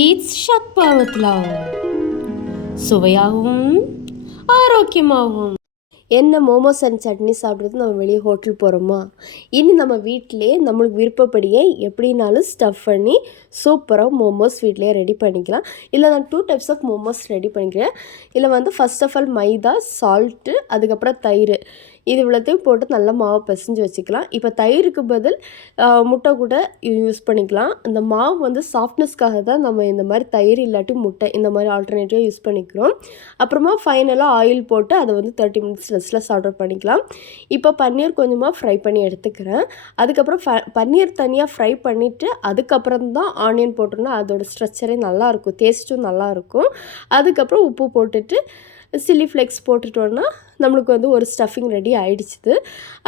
Eats சக்பாவத்திலாவும் சுவையாகவும் ஆரோக்கியமாகவும். என்ன மோமோஸ் அண்ட் சட்னி சாப்பிட்றது நம்ம வெளியே ஹோட்டல் போகிறோமா? இனி நம்ம வீட்டிலே நம்மளுக்கு விருப்பப்படியே எப்படினாலும் ஸ்டஃப் பண்ணி சூப்பராக மோமோஸ் வீட்டிலே ரெடி பண்ணிக்கலாம். இல்லை நான் 2 டைப்ஸ் ஆஃப் மோமோஸ் ரெடி பண்ணிக்கிறேன். இதில் வந்து ஃபர்ஸ்ட் ஆஃப் ஆல் மைதா, சால்ட்டு, அதுக்கப்புறம் தயிர், இது இவ்வளோத்தையும் போட்டு நல்லா மாவு பிசைஞ்சு வச்சுக்கலாம். இப்போ தயிருக்கு பதில் முட்டை கூட யூஸ் பண்ணிக்கலாம். இந்த மாவு வந்து சாஃப்ட்னஸ்க்காக தான் நம்ம இந்த மாதிரி தயிர் இல்லாட்டி முட்டை இந்த மாதிரி ஆல்டர்னேட்டிவாக யூஸ் பண்ணிக்கிறோம். அப்புறமா ஃபைனலாக ஆயில் போட்டு அதை வந்து 30 மினிட்ஸ் லெஸ்ஸில் ஆர்டர் பண்ணிக்கலாம். இப்போ பன்னீர் கொஞ்சமாக ஃப்ரை பண்ணி எடுத்துக்கிறேன். அதுக்கப்புறம் பன்னீர் தனியாக ஃப்ரை பண்ணிவிட்டு அதுக்கப்புறம் தான் ஆனியன் போட்டோம்னா அதோட ஸ்ட்ரக்சரே நல்லாயிருக்கும், டேஸ்ட்டும் நல்லாயிருக்கும். அதுக்கப்புறம் உப்பு போட்டுட்டு சில்லி ஃப்ளேக்ஸ் போட்டுட்டோன்னா நம்மளுக்கு வந்து ஒரு ஸ்டஃபிங் ரெடி ஆகிடுச்சிது.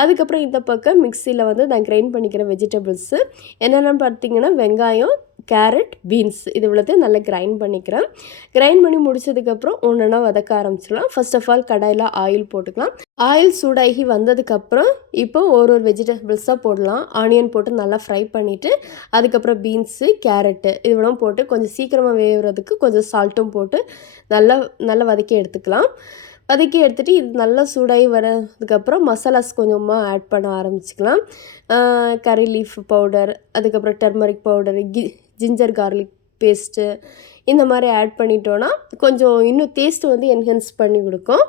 அதுக்கப்புறம் இந்த பக்கம் மிக்சியில் வந்து நான் கிரைண்ட் பண்ணிக்கிறேன் வெஜிடபிள்ஸு என்னென்னு பார்த்தீங்கன்னா வெங்காயம், கேரட், பீன்ஸ் இது இவ்வளோத்தையும் நல்லா கிரைண்ட் பண்ணிக்கிறேன். கிரைண்ட் பண்ணி முடிச்சதுக்கப்புறம் ஒன்றுனா வதக்க ஆரம்பிச்சிடலாம். ஃபர்ஸ்ட் ஆஃப் ஆல் கடாயில் ஆயில் போட்டுக்கலாம். ஆயில் சூடாகி வந்ததுக்கப்புறம் இப்போ ஒரு வெஜிடபிள்ஸாக போடலாம். ஆனியன் போட்டு நல்லா ஃப்ரை பண்ணிவிட்டு அதுக்கப்புறம் பீன்ஸு, கேரட்டு இதுவெல்லாம் போட்டு கொஞ்சம் சீக்கிரமாக வேகிறதுக்கு கொஞ்சம் சால்ட்டும் போட்டு நல்லா வதக்கி எடுத்துக்கலாம். வதக்கி எடுத்துகிட்டு இது நல்லா சூடாகி வரதுக்கப்புறம் மசாலாஸ் கொஞ்சமாக ஆட் பண்ண ஆரம்பிச்சிக்கலாம். கறி லீஃப் பவுடர், அதுக்கப்புறம் turmeric powder, ginger garlic paste இந்த மாதிரி ஆட் பண்ணிட்டோன்னா கொஞ்சம் இன்னும் டேஸ்ட்டு வந்து என்ஹான்ஸ் பண்ணி கொடுக்கும்.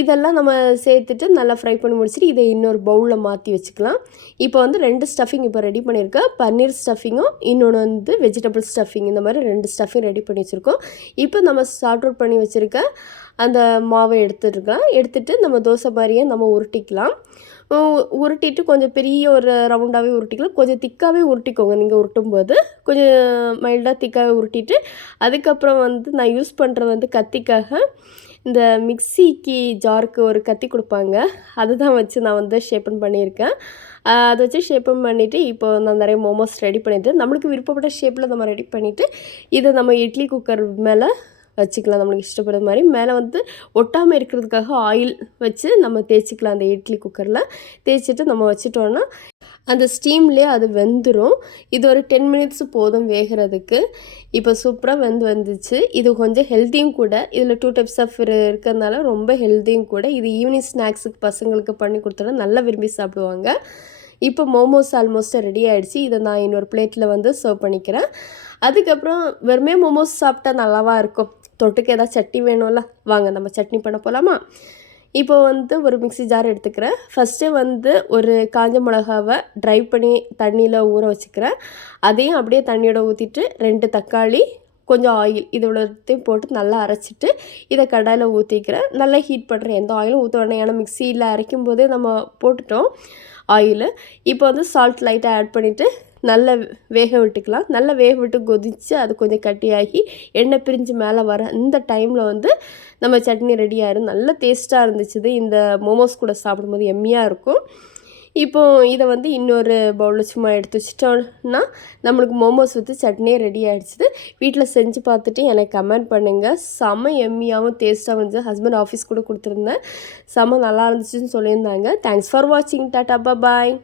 இதெல்லாம் நம்ம சேர்த்துட்டு நல்லா ஃப்ரை பண்ணி முடிச்சுட்டு இதை இன்னொரு பவுலில் மாற்றி வச்சுக்கலாம். இப்போ வந்து 2 ஸ்டஃபிங் இப்போ ரெடி பண்ணியிருக்கேன். பன்னீர் ஸ்டஃபிங்கும் இன்னொன்று வந்து வெஜிடபிள் ஸ்டஃபிங் இந்த மாதிரி 2 ஸ்டஃபிங் ரெடி பண்ணி வச்சுருக்கோம். இப்போ நம்ம சார்ட் அவுட் பண்ணி வச்சுருக்க அந்த மாவை எடுத்துட்டு நம்ம தோசை மாதிரியே நம்ம உருட்டிக்கலாம். உருட்டிட்டு கொஞ்சம் பெரிய ஒரு ரவுண்டாகவே உருட்டிக்கலாம். கொஞ்சம் திக்காகவே உருட்டிக்கோங்க. நீங்கள் உருட்டும்போது கொஞ்சம் மைல்டாக திக்காகவே உருட்டிட்டு அதுக்கப்புறம் வந்து நான் யூஸ் பண்ணுறது வந்து கத்திக்காக இந்த மிக்சிக்கு ஜாருக்கு ஒரு கத்தி கொடுப்பாங்க, அதுதான் வச்சு நான் வந்து ஷேப்பன் பண்ணியிருக்கேன். அதை வச்சு ஷேப்பன் பண்ணிவிட்டு இப்போ நான் நிறைய மோமோஸ் ரெடி பண்ணிவிட்டு நம்மளுக்கு விருப்பப்பட்ட ஷேப்பில் நம்ம ரெடி பண்ணிவிட்டு இதை நம்ம இட்லி குக்கர் மேலே வச்சுக்கலாம். நம்மளுக்கு இஷ்டப்படுற மாதிரி மேலே வந்து ஒட்டாமல் இருக்கிறதுக்காக ஆயில் வச்சு நம்ம தேய்ச்சிக்கலாம். அந்த இட்லி குக்கரில் தேய்ச்சிட்டு நம்ம வச்சுட்டோன்னா அந்த ஸ்டீம்லேயே அது வெந்துடும். இது ஒரு 10 மினிட்ஸ் போதும் வேகிறதுக்கு. இப்போ சூப்பராக வந்துச்சு. இது கொஞ்சம் ஹெல்த்தியும் கூட. இதில் 2 டைப்ஸ் ஆஃப் இருக்கிறதுனால ரொம்ப ஹெல்த்தியும் கூட. இது ஈவினிங் ஸ்நாக்ஸுக்கு பசங்களுக்கு பண்ணி கொடுத்தோன்னா நல்லா விரும்பி சாப்பிடுவாங்க. இப்போ மோமோஸ் ஆல்மோஸ்ட் ரெடி ஆகிடுச்சு. இதை நான் இன்னொரு பிளேட்டில் வந்து சர்வ் பண்ணிக்கிறேன். அதுக்கப்புறம் வெறுமே மோமோஸ் சாப்பிட்டா நல்லாவா இருக்கும், தொட்டுக்கு ஏதாவது சட்னி வேணும்ல, வாங்க நம்ம சட்னி பண்ண போகலாமா? இப்போ வந்து ஒரு மிக்ஸி ஜார் எடுத்துக்கிறேன். ஃபஸ்ட்டு வந்து ஒரு காஞ்ச மிளகாவை ட்ரை பண்ணி தண்ணியில் ஊற வச்சுக்கிறேன். அதையும் அப்படியே தண்ணியோட ஊற்றிட்டு 2 தக்காளி, கொஞ்சம் ஆயில் இது இவ்வளோத்தையும் போட்டு நல்லா அரைச்சிட்டு இதை கடாயில் ஊற்றிக்கிறேன். நல்லா ஹீட் பண்ணுறேன். எந்த ஆயிலும் ஊற்ற வேண்டாம், ஏன்னா மிக்சியில் அரைக்கும் போதே நம்ம போட்டுட்டோம் ஆயிலு. இப்போ வந்து சால்ட் லைட்டாக ஆட் பண்ணிவிட்டு நல்லா வேக விட்டுக்கலாம். நல்லா வேக விட்டு கொதித்து அது கொஞ்சம் கட்டியாகி எண்ணெய் பிரிஞ்சு மேலே வர இந்த டைமில் வந்து நம்ம சட்னி ரெடி ஆயிடும். நல்ல டேஸ்ட்டாக இருந்துச்சு. இந்த மோமோஸ் கூட சாப்பிடும்போது எம்மியாக இருக்கும். இப்போது இதை வந்து இன்னொரு பவுலில் சும்மா எடுத்து வச்சிட்டோன்னா நம்மளுக்கு மோமோஸ் வித்து சட்னியே ரெடி ஆகிடுச்சிது. வீட்டில் செஞ்சு பார்த்துட்டு எனக்கு கமெண்ட் பண்ணுங்கள். செம்ம எம்மியாகவும் டேஸ்ட்டாகவும் இருந்துச்சு. ஹஸ்பண்ட் ஆஃபீஸ் கூட கொடுத்துருந்தேன். செம்ம நல்லா இருந்துச்சுன்னு சொல்லியிருந்தாங்க. தேங்க்ஸ் ஃபார் வாட்சிங். டாட்டா பாய்.